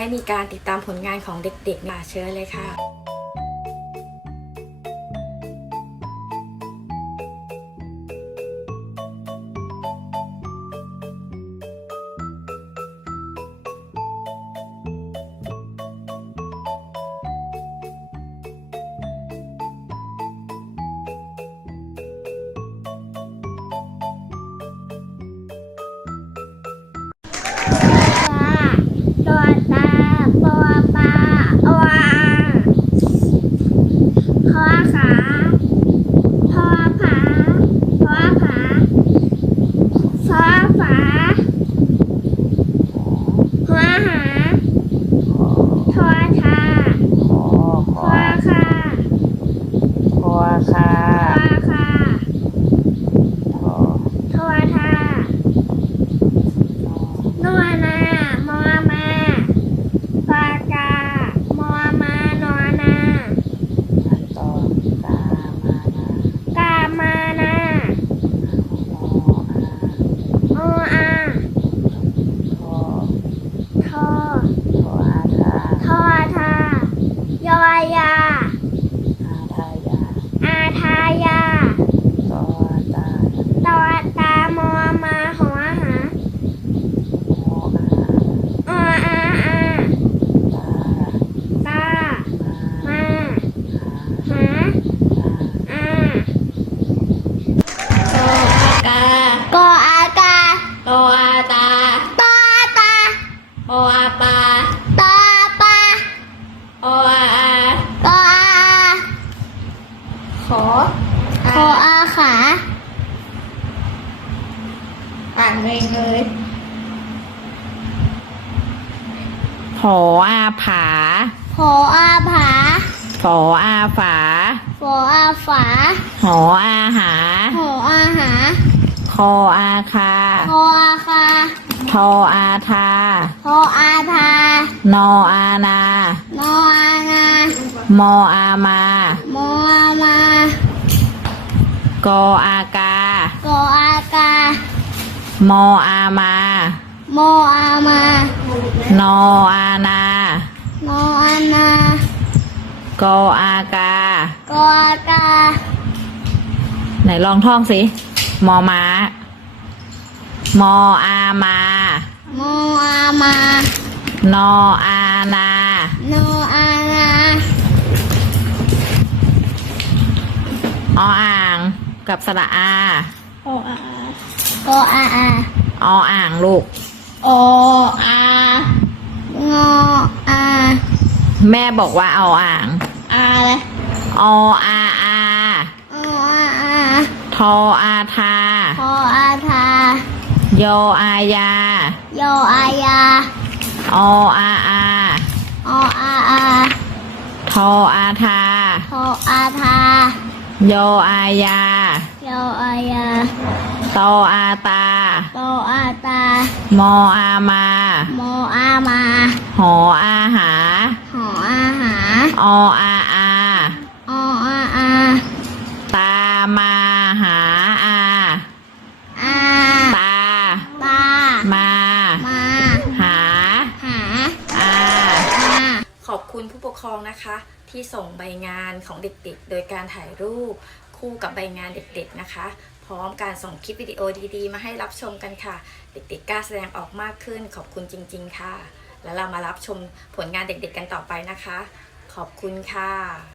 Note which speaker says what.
Speaker 1: มีการติดตามผลงานของเด็กๆมาเชิญเลยค่ะ
Speaker 2: ตัวตาปอปลาอวาคอขาพอผาพอผาฟอฝาหัวหาทอทาคอคา
Speaker 3: คอคา
Speaker 2: คาทอทานวนา มอมาปากามอมานอนา
Speaker 3: ต่อก
Speaker 2: กามานาโออาทอทอทายอยาอาทายาตอตามอมาหอหาออาตามาหาอาโกอากา
Speaker 1: โตอาตา
Speaker 2: ตอตา
Speaker 1: โออาปา
Speaker 2: ตอปา
Speaker 1: โออาอา
Speaker 2: ตออา
Speaker 1: ขอ
Speaker 2: โคอาขา
Speaker 1: อ่านเองเลย
Speaker 3: ผออาผา
Speaker 2: โหอาผา
Speaker 3: ฝออาฝา
Speaker 2: โฟอาฝา
Speaker 3: หออาหา
Speaker 2: โหอาหา
Speaker 3: คออาคา
Speaker 2: โคอาคา
Speaker 3: ทออาทา
Speaker 2: โคอาทาน
Speaker 3: ออานา
Speaker 2: โนอานาม
Speaker 3: ออามา
Speaker 2: โมอามา
Speaker 3: กออากา
Speaker 2: โกอากาม
Speaker 3: ออามา
Speaker 2: โมอามาน
Speaker 3: ออานา
Speaker 2: โนอานาก
Speaker 3: ออากา
Speaker 2: โกอากา
Speaker 3: ไหนลองท่องสิมอม้ามออามา
Speaker 2: โมอามาน
Speaker 3: ออานา
Speaker 2: โนอานา
Speaker 3: ออ่างกับสระอา
Speaker 2: โกอาโกอาอา
Speaker 3: ออ่างลูก
Speaker 2: โออางออา
Speaker 3: แม่บอกว่าเอาอ่าง
Speaker 2: อาเลย
Speaker 3: ออาอา
Speaker 2: โออาอา
Speaker 3: ทออาทา
Speaker 2: โออาทาย
Speaker 3: ออายา
Speaker 2: โยอายา
Speaker 3: ออาอา
Speaker 2: โออาอา
Speaker 3: ทออาทา
Speaker 2: โทอาทาย
Speaker 3: ออายา
Speaker 2: โยอายา
Speaker 3: ตออาตา
Speaker 2: โตอาตาม
Speaker 3: ออามา
Speaker 2: โมอามา
Speaker 3: หออาหา
Speaker 2: หออาหา
Speaker 3: ออาอา
Speaker 2: โออาอา
Speaker 3: ตามาหาอา
Speaker 2: อา
Speaker 3: ตา
Speaker 2: ตา
Speaker 3: มา
Speaker 2: มา
Speaker 3: หา
Speaker 2: หา
Speaker 3: อา
Speaker 2: อา
Speaker 1: ขอบคุณผู้ปกครองนะคะ ที่ส่งใบงานของเด็กๆ โดยการถ่ายรูปคู่กับใบงานเด็กๆนะคะ พร้อมการส่งคลิปวิดีโอดีๆ มาให้รับชมกันค่ะ เด็กๆกล้าแสดงออกมากขึ้นขอบคุณจริงๆค่ะ แล้วเรามารับชมผลงานเด็กๆกันต่อไปนะคะ ขอบคุณค่ะ